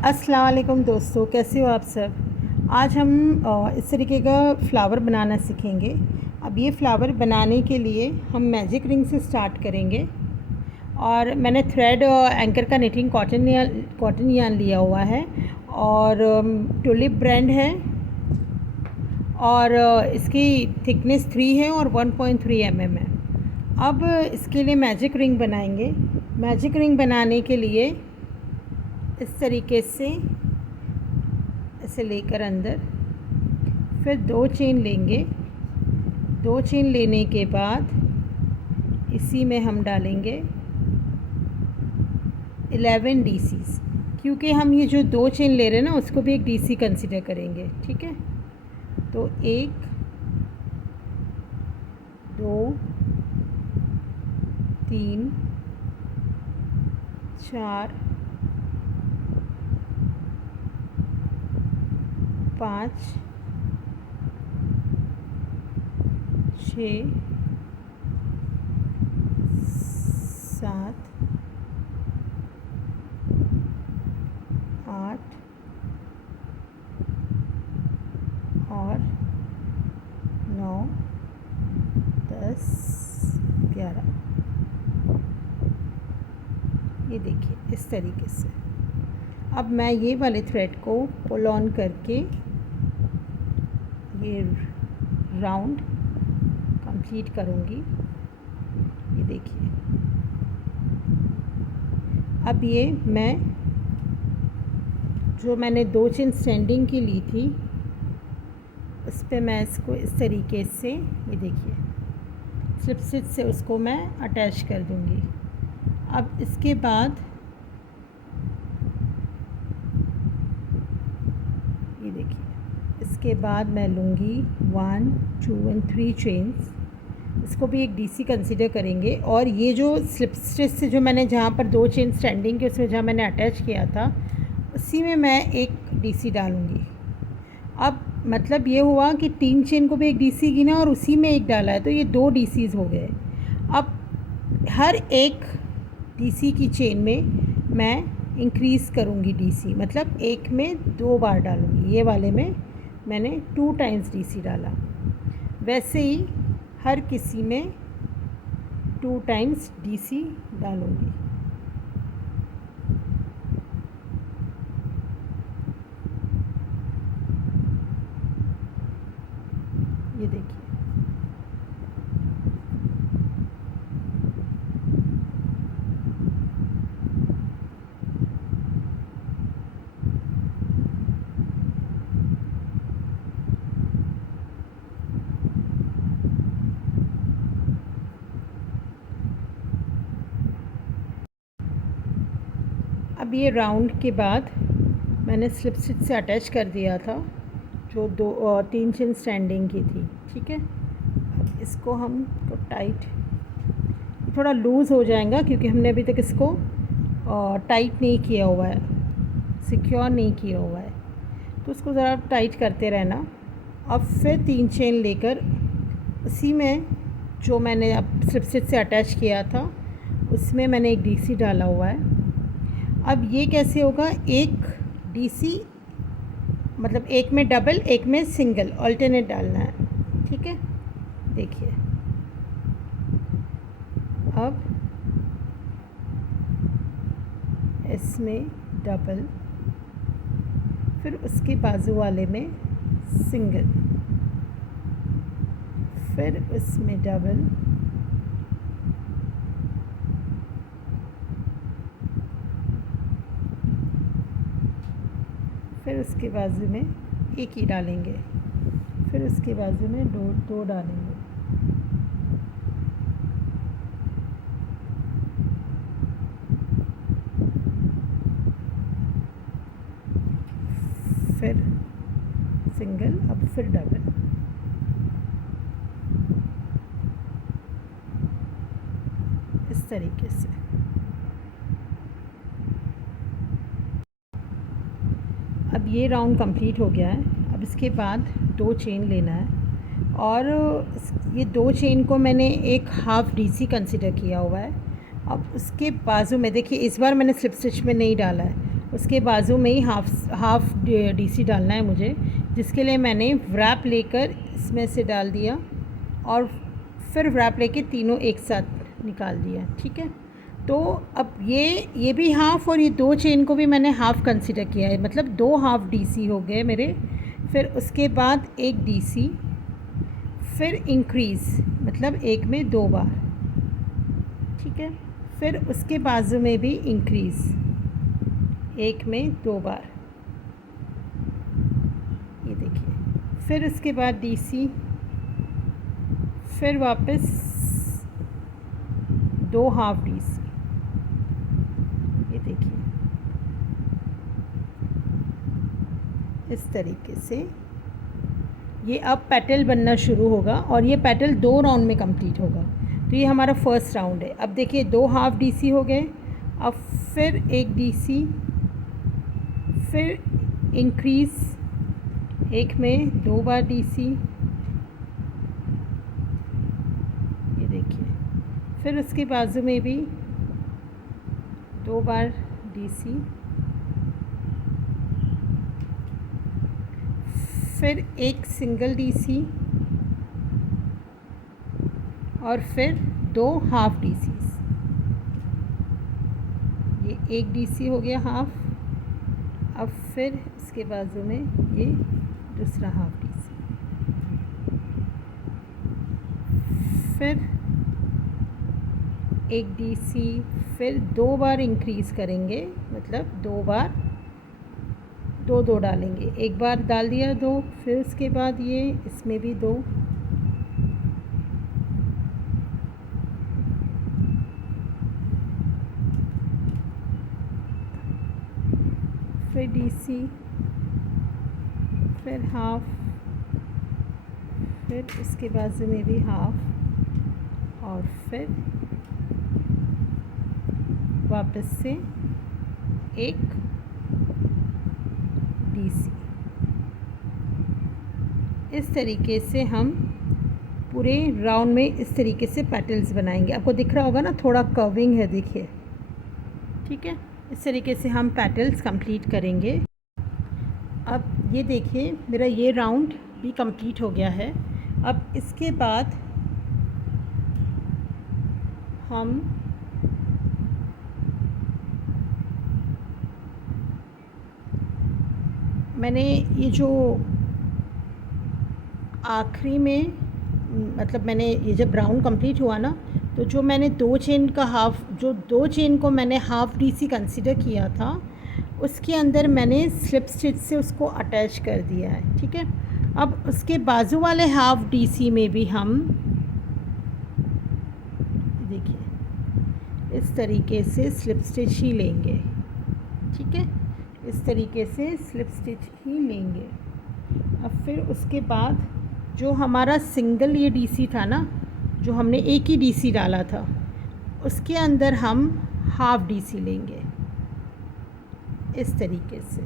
अस्सलाम वालेकुम दोस्तों, कैसे हो आप सब। आज हम इस तरीके का फ़्लावर बनाना सीखेंगे। अब ये फ़्लावर बनाने के लिए हम मैजिक रिंग से स्टार्ट करेंगे। और मैंने थ्रेड एंकर का निटिंग कॉटन यान लिया हुआ है और टुलिप ब्रांड है और इसकी थिकनेस 3 है और 1.3 mm है। अब इसके लिए मैजिक रिंग बनाएंगे। मैजिक रिंग बनाने के लिए इस तरीके से ऐसे लेकर अंदर फिर 2 चेन लेंगे। 2 चेन लेने के बाद इसी में हम डालेंगे 11 DCs, क्योंकि हम ये जो 2 चेन ले रहे हैं ना उसको भी एक DC कंसिडर करेंगे। ठीक है, तो 1 2 3 4 5 6 7 8 और 9 10 11। ये देखिए इस तरीके से। अब मैं ये वाले थ्रेड को पुल ऑन करके ये राउंड कंप्लीट करूँगी। ये देखिए, अब ये मैं जो मैंने 2 चेन स्टैंडिंग की ली थी उस पर मैं इसको इस तरीके से, ये देखिए, स्लिप स्टिच से उसको मैं अटैच कर दूँगी। अब इसके बाद ये देखिए, इसके बाद मैं लूँगी 1 2 और 3 चेन्स। इसको भी एक DC कंसीडर करेंगे। और ये जो स्लिप स्टिच से जो मैंने जहाँ पर 2 चेन स्टैंडिंग के उसमें जहाँ मैंने अटैच किया था उसी में मैं एक DC डालूँगी। अब मतलब ये हुआ कि 3 चेन को भी एक DC गिना और उसी में एक डाला है, तो ये 2 DCs हो गए। अब हर एक DC की चेन में मैं इंक्रीज़ करूँगी DC, मतलब एक में 2 बार डालूँगी। ये वाले में मैंने 2 टाइम्स DC डाला, वैसे ही हर किसी में 2 टाइम्स DC डालूँगी। ये देखिए, अब ये राउंड के बाद मैंने स्लिप स्टिच से अटैच कर दिया था जो 3 चेन स्टैंडिंग की थी। ठीक है, अब इसको हम तो टाइट, थोड़ा लूज़ हो जाएगा क्योंकि हमने अभी तक इसको टाइट नहीं किया हुआ है, सिक्योर नहीं किया हुआ है, तो उसको ज़रा टाइट करते रहना। अब फिर 3 चेन लेकर उसी में जो मैंने अब स्लिप स्टिच से अटैच किया था उसमें मैंने एक DC डाला हुआ है। अब ये कैसे होगा, एक DC, मतलब एक में डबल एक में सिंगल अल्टरनेट डालना है। ठीक है, देखिए, अब इसमें डबल, फिर उसके बाजू वाले में सिंगल, फिर उसमें डबल, फिर उसके बाजू में एक ही डालेंगे, फिर उसके बाजू में दो डालेंगे। फिर सिंगल, अब फिर डबल। इस तरीके से। अब ये राउंड कंप्लीट हो गया है। अब इसके बाद 2 चेन लेना है और ये 2 चेन को मैंने एक हाफ़ DC कंसिडर किया हुआ है। अब उसके बाजू में देखिए, इस बार मैंने स्लिप स्टिच में नहीं डाला है। उसके बाजू में ही हाफ डीसी डालना है मुझे, जिसके लिए मैंने व्रैप लेकर इसमें से डाल दिया और फिर व्रैप लेके तीनों एक साथ निकाल दिया। ठीक है, तो अब ये भी हाफ़ और ये 2 चेन को भी मैंने हाफ़ कंसिडर किया है, मतलब 2 हाफ़ डीसी हो गए मेरे। फिर उसके बाद एक डीसी, फिर इंक्रीज़ मतलब एक में 2 बार। ठीक है, फिर उसके बाजू में भी इंक्रीज़ एक में 2 बार, ये देखिए। फिर उसके बाद डीसी, फिर वापस 2 हाफ डीसी, ये देखिए। इस तरीके से ये अब पेटल बनना शुरू होगा और ये पेटल 2 राउंड में कंप्लीट होगा। तो ये हमारा फर्स्ट राउंड है। अब देखिए 2 हाफ डीसी हो गए, अब फिर एक डीसी, फिर इंक्रीज़ एक में 2 बार डीसी, ये देखिए। फिर उसके बाजू में भी 2 बार डीसी, फिर एक सिंगल डीसी और फिर 2 हाफ डीसीज। ये एक डीसी हो गया हाफ, अब फिर इसके बाजू में ये दूसरा हाफ डीसी, फिर एक डीसी, फिर 2 बार इंक्रीज़ करेंगे, मतलब 2 बार 2 डालेंगे। एक बार डाल दिया 2, फिर उसके बाद ये इसमें भी 2, फिर डीसी, फिर हाफ, फिर उसके बाजू में भी हाफ और फिर वापस से एक डीसी। इस तरीके से हम पूरे राउंड में इस तरीके से पेटल्स बनाएंगे। आपको दिख रहा होगा ना, थोड़ा कर्विंग है, देखिए। ठीक है, इस तरीके से हम पेटल्स कंप्लीट करेंगे। अब ये देखिए मेरा ये राउंड भी कंप्लीट हो गया है। अब इसके बाद हम मैंने ये जो आखिरी में, मतलब मैंने ये जब राउंड कंप्लीट हुआ ना, तो जो मैंने 2 चेन का जो 2 चेन को मैंने हाफ डीसी कंसिडर किया था, उसके अंदर मैंने स्लिप स्टिच से उसको अटैच कर दिया है। ठीक है, अब उसके बाजू वाले हाफ डीसी में भी हम देखिए इस तरीके से स्लिप स्टिच ही लेंगे। ठीक है, इस तरीके से स्लिप स्टिच ही लेंगे। अब फिर उसके बाद जो हमारा सिंगल ये डीसी था ना, जो हमने एक ही डीसी डाला था, उसके अंदर हम हाफ डीसी लेंगे इस तरीके से।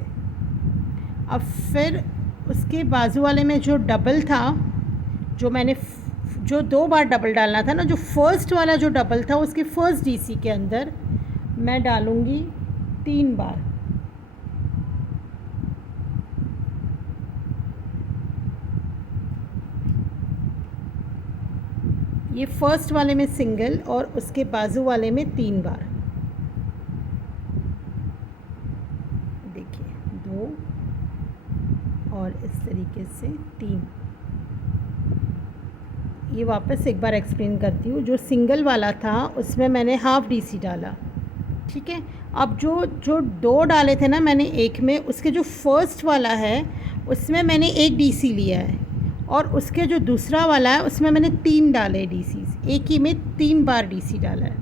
अब फिर उसके बाजू वाले में जो डबल था, जो 2 बार डबल डालना था ना, जो फर्स्ट वाला जो डबल था, उसके फर्स्ट डीसी के अंदर मैं डालूँगी 3 बार। ये फर्स्ट वाले में सिंगल और उसके बाजू वाले में 3 बार। देखिए 2 और इस तरीके से 3। ये वापस एक बार एक्सप्लेन करती हूँ। जो सिंगल वाला था उसमें मैंने हाफ डीसी डाला। ठीक है, अब जो 2 डाले थे ना मैंने एक में, उसके जो फर्स्ट वाला है उसमें मैंने एक डीसी लिया है और उसके जो दूसरा वाला है उसमें मैंने 3 डाले डीसी, एक ही में 3 बार डीसी डाला है।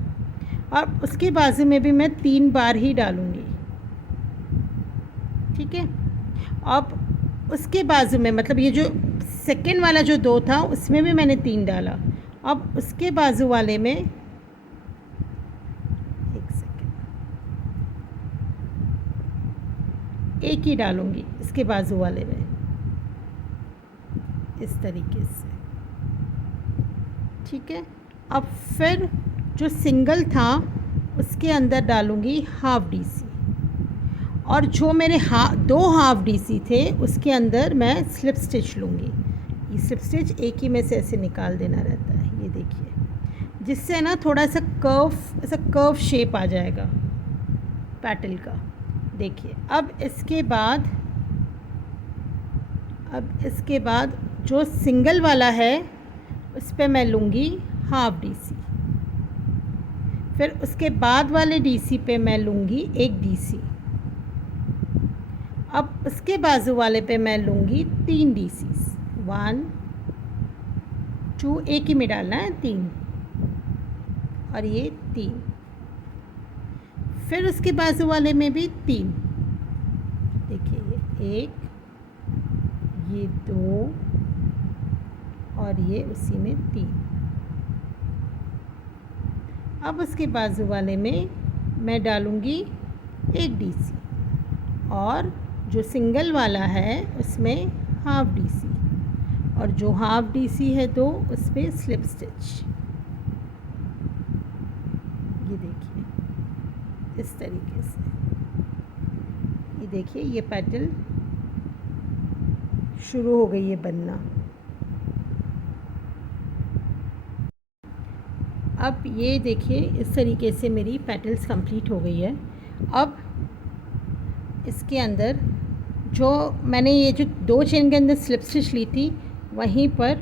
और उसके बाजू में भी मैं 3 बार ही डालूँगी। ठीक है, अब उसके बाजू में, मतलब ये जो सेकंड वाला जो 2 था उसमें भी मैंने 3 डाला। अब उसके बाजू वाले में, एक सेकंड, एक ही डालूँगी इसके बाजू वाले में इस तरीके से। ठीक है, अब फिर जो सिंगल था उसके अंदर डालूँगी हाफ डीसी और जो मेरे दो हाफ डीसी थे उसके अंदर मैं स्लिप स्टिच लूँगी। ये स्लिप स्टिच एक ही में से ऐसे निकाल देना रहता है, ये देखिए, जिससे ना थोड़ा सा ऐसा कर्व शेप आ जाएगा पैटल का। देखिए अब इसके बाद जो सिंगल वाला है उस पर मैं लूँगी हाफ डीसी, फिर उसके बाद वाले डीसी पे मैं लूँगी एक डीसी, अब उसके बाजू वाले पे मैं लूँगी 3 डीसी, 1 2, एक ही में डालना है 3, और ये 3, फिर उसके बाजू वाले में भी 3, देखिए ये 1, ये 2 और ये उसी में 3। अब उसके बाजू वाले में मैं डालूँगी एक डीसी, और जो सिंगल वाला है उसमें हाफ डीसी, और जो हाफ डीसी है तो उस पर स्लिप स्टिच। ये देखिए इस तरीके से, ये देखिए ये पैटर्न शुरू हो गई है बनना। अब ये देखिए इस तरीके से मेरी पेटल्स कंप्लीट हो गई है। अब इसके अंदर जो मैंने ये जो 2 चेन के अंदर स्लिप स्टिच ली थी वहीं पर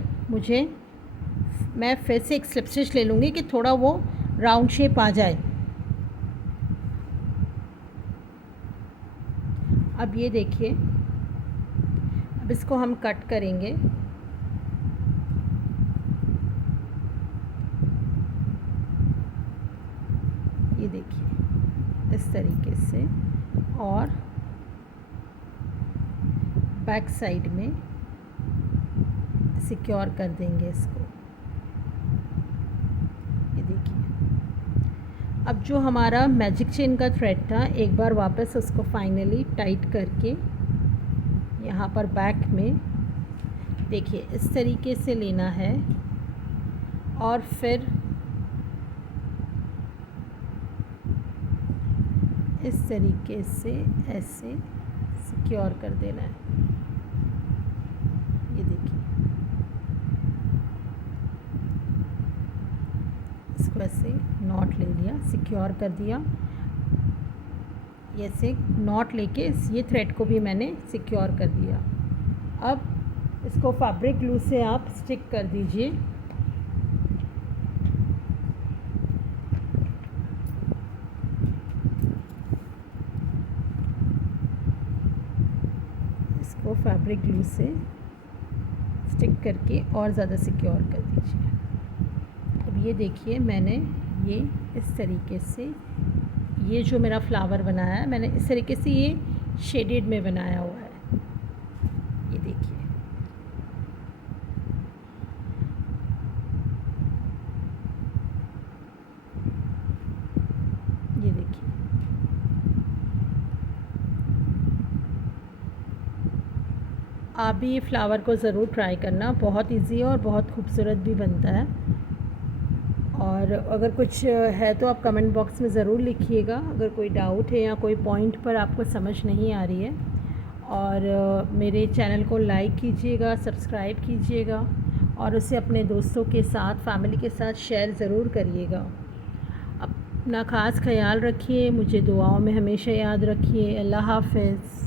मैं फिर से एक स्लिप स्टिच ले लूँगी कि थोड़ा वो राउंड शेप आ जाए। अब ये देखिए, अब इसको हम कट करेंगे। ये देखिए इस तरीके से, और बैक साइड में सिक्योर कर देंगे इसको। ये देखिए, अब जो हमारा मैजिक चेन का थ्रेड था एक बार वापस उसको फाइनली टाइट करके यहाँ पर बैक में देखिए इस तरीके से लेना है, और फिर इस तरीके से ऐसे सिक्योर कर देना है। ये देखिए इसको ऐसे नॉट ले लिया, सिक्योर कर दिया। ऐसे नॉट लेके ये थ्रेड को भी मैंने सिक्योर कर दिया। अब इसको फैब्रिक ग्लू से आप स्टिक कर दीजिए। इसको फैब्रिक ग्लू से स्टिक करके और ज़्यादा सिक्योर कर दीजिए। अब ये देखिए मैंने ये इस तरीके से, ये जो मेरा फ्लावर बनाया है मैंने इस तरीके से ये शेडेड में बनाया हुआ है। ये देखिए, ये देखिए, आप भी ये फ्लावर को ज़रूर ट्राई करना, बहुत इजी है और बहुत खूबसूरत भी बनता है। और अगर कुछ है तो आप कमेंट बॉक्स में ज़रूर लिखिएगा अगर कोई डाउट है या कोई पॉइंट पर आपको समझ नहीं आ रही है। और मेरे चैनल को लाइक कीजिएगा, सब्सक्राइब कीजिएगा, और उसे अपने दोस्तों के साथ, फैमिली के साथ शेयर ज़रूर करिएगा। अपना ख़ास ख्याल रखिए, मुझे दुआओं में हमेशा याद रखिए। अल्लाह हाफ़िज़।